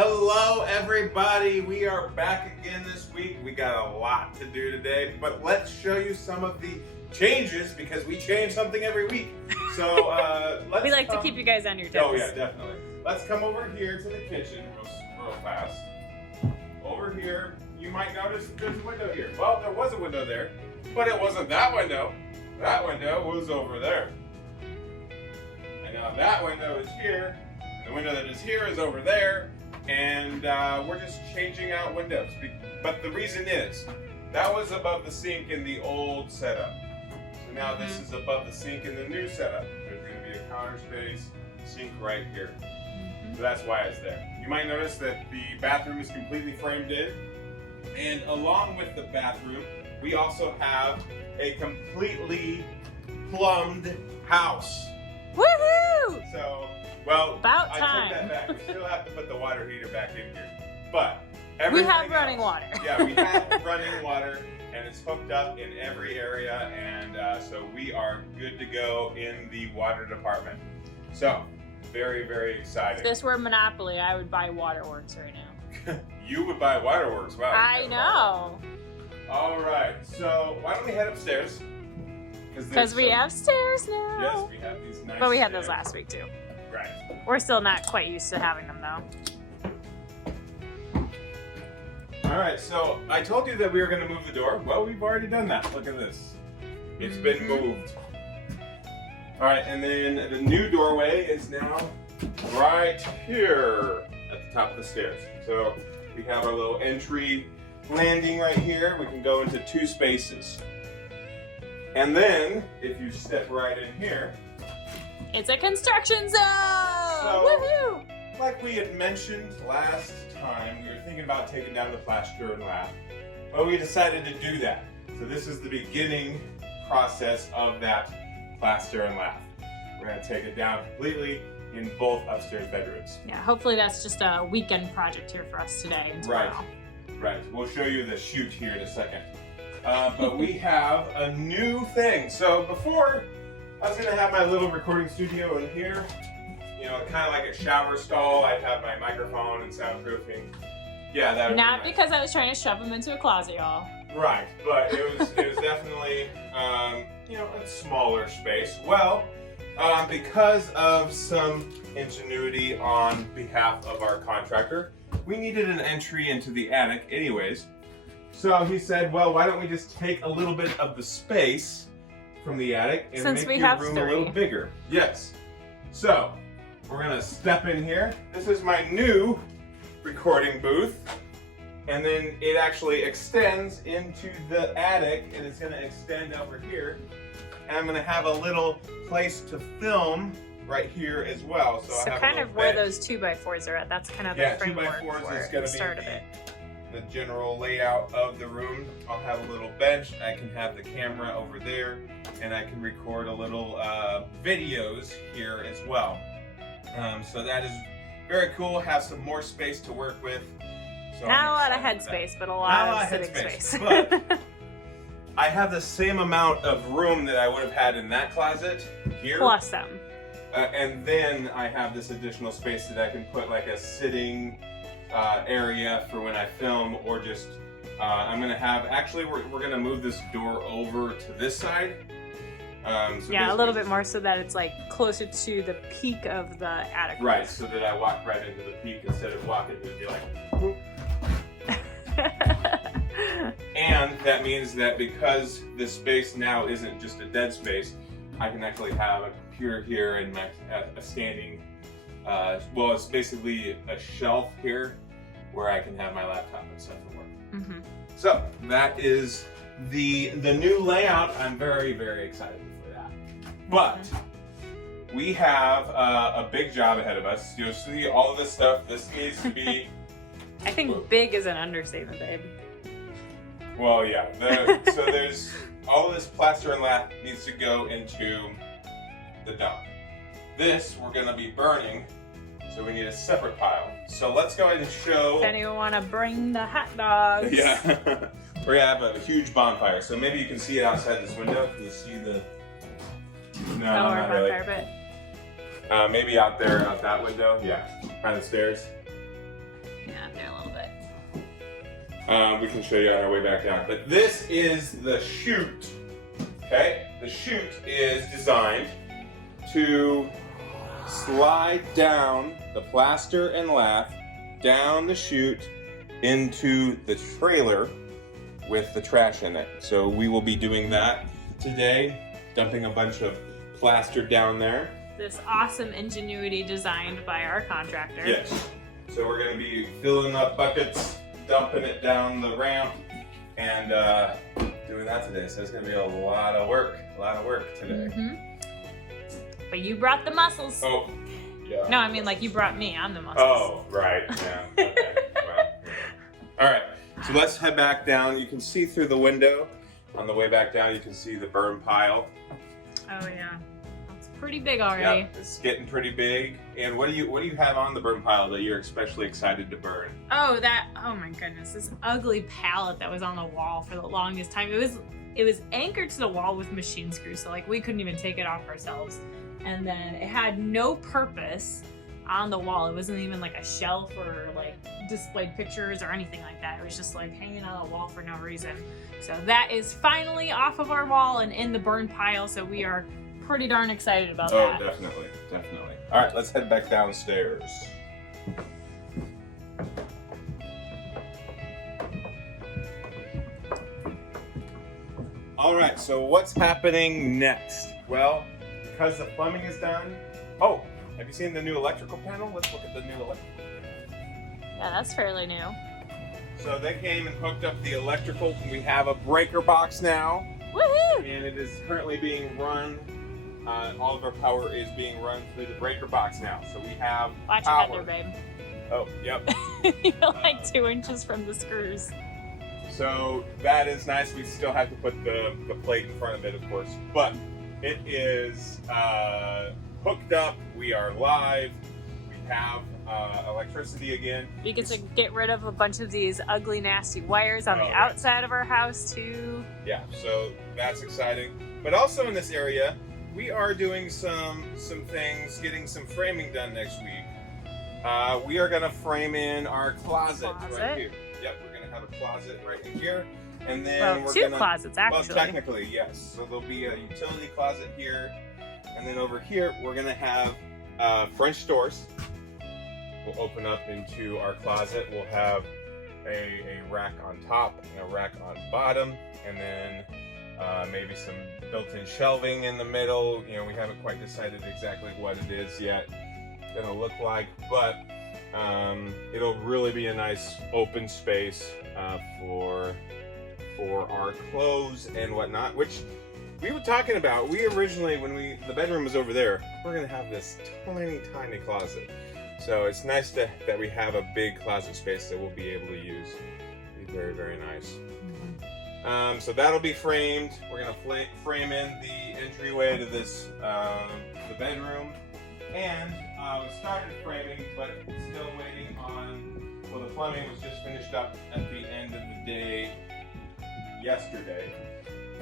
Hello everybody, we are back again this week. We got a lot to do today, but let's show you some of the changes because we change something every week. So let's we like to keep you guys on your toes. Oh yeah, definitely. Let's come over here to the kitchen real fast. Over here, you might notice that there's a window here. Well, there was a window there, but it wasn't that window. That window was over there. And now that window is here. The window that is here is over there. And we're just changing out windows. But the reason is, that was above the sink in the old setup. So now this is above the sink in the new setup. There's going to be a counter space, sink right here. So that's why it's there. You might notice that the bathroom is completely framed in. And along with the bathroom, we also have a completely plumbed house. Woohoo! So, well, About I time. take that back. We still have to put the water heater back in here. But We everything have running else- water. Yeah, we have running water, and it's hooked up in every area, and so we are good to go in the water department. So, very, very If exciting. this were Monopoly, I would buy Waterworks right now. You would buy Waterworks, wow. I know. All right, so why don't we head upstairs? Because we have stairs now. Yes, we have these nice But we had those stairs. last week too. Right. We're still not quite used to having them though. All right, so I told you that we were going to move the door. Well, we've already done that. Look at this. It's been moved. All right, and then the new doorway is now right here at the top of the stairs. So we have our little entry landing right here. We can go into two spaces. And then, if you step right in here, It's a construction zone! Woohoo! like we had mentioned last time, we were thinking about taking down the plaster and lath. Well, we decided to do that. So this is the beginning process of that plaster and lath. We're going to take it down completely in both upstairs bedrooms. Yeah, hopefully that's just a weekend project here for us today and tomorrow. Right. We'll show you the shoot here in a second. But we have a new thing. So before, I was going to have my little recording studio in here. You know, kind of like a shower stall. I'd have my microphone and soundproofing. Yeah, that would Not be nice. because I was trying to shove them into a closet, y'all. Right, but it was definitely you know, a smaller space. Well, because of some ingenuity on behalf of our contractor, we needed an entry into the attic anyways. So he said, well, why don't we just take a little bit of the space from the attic and Since make we your have room a little 3. bigger. Yes. So we're gonna step in here. This is my new recording booth. And then it actually extends into the attic, and it's gonna extend over here. And I'm gonna have a little place to film right here as well. So, I So have kind a of little where bench. those 2x4s are at, that's kind of Yeah, the framework 2x4s for is it, gonna the be start of it. the general layout of the room. I'll have a little bench. I can have the camera over there, and I can record a little videos here as well. So that is very cool. Have some more space to work with. So Not I'm a lot of excited for that. headspace, but a Not lot a of lot of sitting headspace, space. but- I have the same amount of room that I would have had in that closet here. Plus them. And then I have this additional space that I can put like a sitting area for when I film, or just I'm gonna have, actually we're gonna move this door over to this side. So Yeah, a this little is- bit more so that it's like closer to the peak of the attic. Right, roof. so that I walk right into the peak instead of walking to be like, whoop. And that means that because this space now isn't just a dead space, I can actually have a computer here and a standing, well, it's basically a shelf here where I can have my laptop and stuff to work. Mhm. So that is the new layout. I'm very, very excited for that. But we have a big job ahead of us. You'll see all of this stuff. This needs to be, I think big is an understatement, babe. well, yeah. So there's all of this plaster and lath needs to go into the dump. This we're gonna be burning, so we need a separate pile. So let's go ahead and show. If anyone want to bring the hot dogs. Yeah. We're gonna have a huge bonfire. So maybe you can see it outside this window. Can you see the? No, not really. Bonfire bit. Maybe out there, out that window. Yeah, by the stairs. Yeah, there a little bit. We can show you on our way back down. But this is the chute. Okay? The chute is designed to slide down the plaster and lath down the chute into the trailer with the trash in it. So we will be doing that today, dumping a bunch of plaster down there. This awesome ingenuity designed by our contractor. Yes. So we're going to be filling up buckets, dumping it down the ramp, and doing that today. So it's going to be a lot of work today. But you brought the muscles. Oh, yeah. No, I mean like you brought me. I'm the muscles. Oh, right. Yeah. Okay. Well, all right. So let's head back down. You can see through the window. On the way back down, you can see the burn pile. Oh yeah, it's pretty big already. Yep, it's getting pretty big. And what do you have on the burn pile that you're especially excited to burn? Oh my goodness, this ugly pallet that was on the wall for the longest time. It was anchored to the wall with machine screws, so like we couldn't even take it off ourselves. And then it had no purpose on the wall. It wasn't even like a shelf or like displayed pictures or anything like that. It was just like hanging on the wall for no reason. So that is finally off of our wall and in the burn pile. So we are pretty darn excited about that. Oh, definitely. All right, let's head back downstairs. All right, so what's happening next? Well, because the plumbing is done. Oh, have you seen the new electrical panel? Let's look at the new electrical panel. Yeah, that's fairly new. So they came and hooked up the electrical. We have a breaker box now. Woohoo! And it is currently being run. All of our power is being run through the breaker box now. So we have Watch power. your head there, babe. Oh, yep. You're like 2 inches from the screws. So that is nice. We still have to put the plate in front of it, of course. But it is hooked up. We are live. We have electricity again. We get to get rid of a bunch of these ugly, nasty wires on the outside of our house, too. Yeah, so that's exciting. But also in this area, we are doing some things, getting some framing done next week. We are going to frame in our closet right here. Yep, we're going to have a closet right in here. And then we're two closets, actually. Well, technically, yes. So there'll be a utility closet here. And then over here, we're going to have French doors. We'll open up into our closet. We'll have a rack on top and a rack on bottom. And then maybe some built-in shelving in the middle. You know, we haven't quite decided exactly what it is yet. Gonna look like, but it'll really be a nice open space for our clothes and whatnot, which we were talking about. We originally, when the bedroom was over there, we're gonna have this tiny closet. So it's nice that we have a big closet space that we'll be able to use. It'll be very, very nice. So that'll be framed. We're gonna frame in the entryway to this the bedroom, and we started framing, but still waiting on. Well, the plumbing was just finished up at the end of the day yesterday.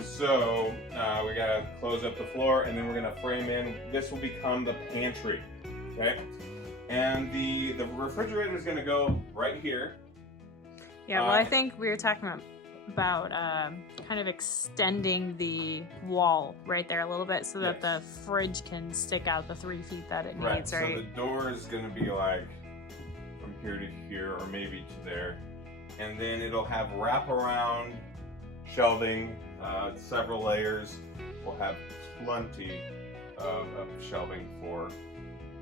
So we gotta close up the floor, and then we're gonna frame in. This will become the pantry, okay? And the refrigerator is gonna go right here. Yeah, well, I think we were talking about kind of extending the wall right there a little bit so that the fridge can stick out the 3 feet that it needs, right? So the door is gonna be like from here to here, or maybe to there, and then it'll have wraparound shelving, several layers. We'll have plenty of shelving for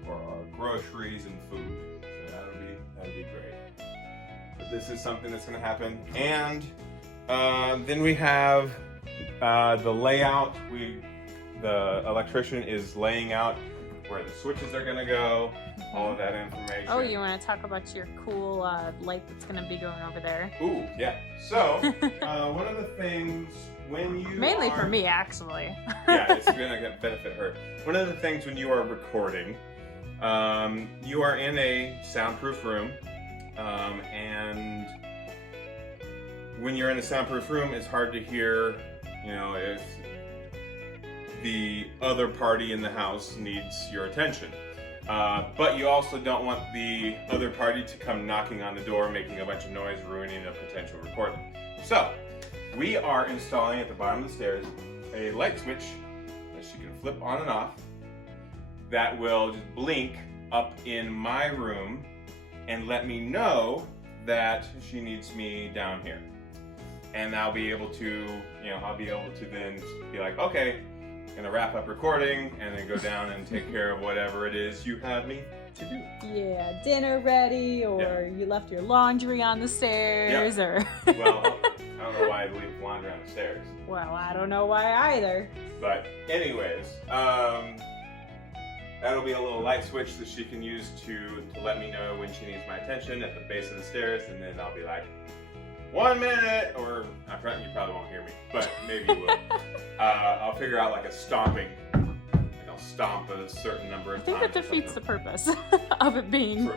our groceries and food. So that'll be great. But this is something that's going to happen. And then we have the layout. The electrician is laying out where the switches are going to go, all of that information. Oh, you want to talk about your cool light that's going to be going over there? Ooh, yeah. So, one of the things when you Mainly for me, actually. Yeah, it's going to benefit her. One of the things when you are recording, you are in a soundproof room, and when you're in a soundproof room, it's hard to hear, you know, if the other party in the house needs your attention. But you also don't want the other party to come knocking on the door, making a bunch of noise, ruining a potential recording. So, we are installing at the bottom of the stairs a light switch that she can flip on and off that will just blink up in my room and let me know that she needs me down here. And I'll be able to, I'll be able to then be like, okay, I'm gonna wrap up recording and then go down and take care of whatever it is you have me to do. Yeah, dinner ready, or you left your laundry on the stairs, or... Well, I don't know why I'd leave laundry on the stairs. Well, I don't know why either. But anyways, that'll be a little light switch that she can use to let me know when she needs my attention at the base of the stairs, and then I'll be like, 1 minute, or you probably won't hear me, but maybe you will. I'll figure out like a stomping. Like I'll stomp a certain number of times. I think that defeats the purpose of it being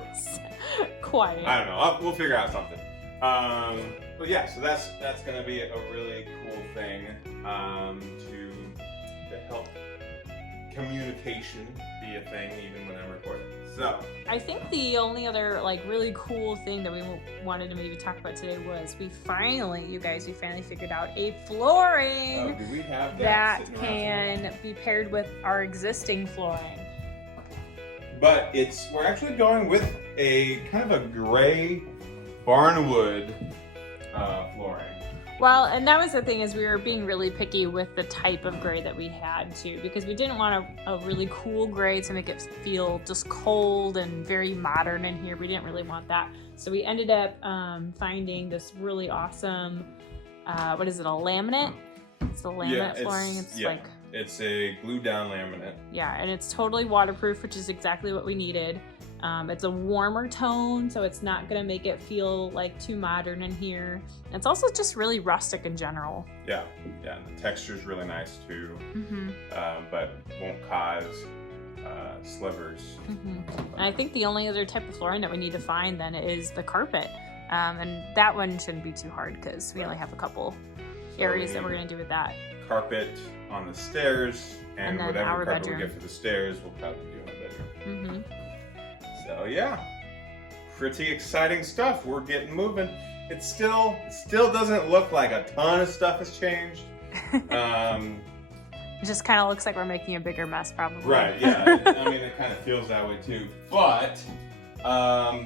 quiet. I don't know. We'll figure out something. But yeah, so that's gonna be a really cool thing to help communication be a thing even when I'm recording. So I think the only other really really thing that we wanted to maybe talk about today was we finally figured out a flooring do we have that can be paired with our existing flooring. But we're actually going with a kind of a gray barnwood flooring. Well, and that was the thing, is we were being really picky with the type of gray that we had too, because we didn't want a really cool gray to make it feel just cold and very modern in here. We didn't really want that. So we ended up finding this really awesome, what is it, a laminate? It's a laminate flooring. It's a glued down laminate. Yeah, and it's totally waterproof, which is exactly what we needed. It's a warmer tone, so it's not gonna make it feel too modern in here. And it's also just really rustic in general. Yeah, and the texture's really nice too, Mm-hmm. but won't cause slivers. Mm-hmm. And I think the only other type of flooring that we need to find then is the carpet. And that one shouldn't be too hard because we only have a couple areas that we're gonna do with that. Carpet on the stairs, and then whatever our carpet bedroom. we get for the stairs, we'll probably do in the bedroom. Mm-hmm. So yeah, pretty exciting stuff. We're getting moving. It still doesn't look like a ton of stuff has changed. It just kind of looks like we're making a bigger mess, probably. Right, yeah. I mean, it kind of feels that way too. But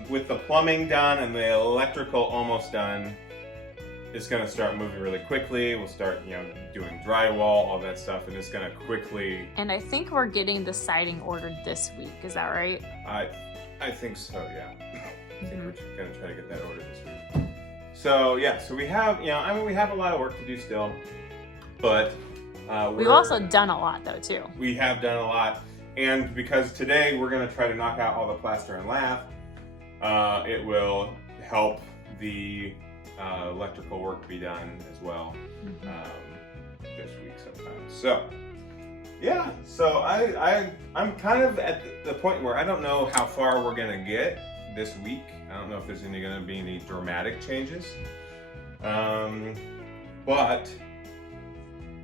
with the plumbing done and the electrical almost done, it's going to start moving really quickly. We'll start, doing drywall, all that stuff, and it's going to quickly... And I think we're getting the siding ordered this week. Is that right? I think so, yeah. I think we're going to try to get that ordered this week. So, yeah, so we have, we have a lot of work to do still, but we've also done a lot, though, too. We have done a lot, and because today we're going to try to knock out all the plaster and lath, it will help the electrical work be done as well this week sometime. So yeah, so I'm kind of at the point where I don't know how far we're gonna get this week. I don't know if there's gonna be any dramatic changes, but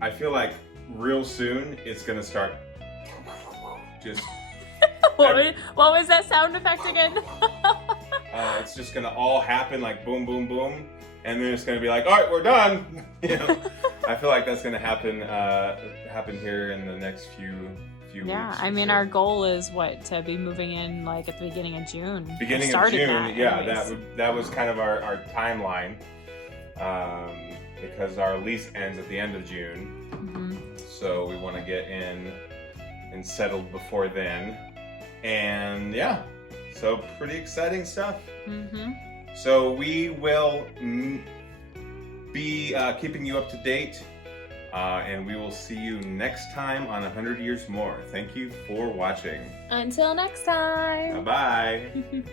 I feel like real soon it's gonna start just what was that sound effect again? it's just gonna all happen like boom, boom, boom, and then it's gonna be like, all right, we're done. I feel like that's gonna happen here in the next few weeks. Yeah, I mean, our goal is to be moving in at the beginning of June. Beginning of June, that was kind of our timeline, because our lease ends at the end of June. Mm-hmm. So we want to get in and settled before then, and yeah. So pretty exciting stuff. Mm-hmm. So we will be keeping you up to date, and we will see you next time on 100 Years More. Thank you for watching. Until next time. Bye-bye.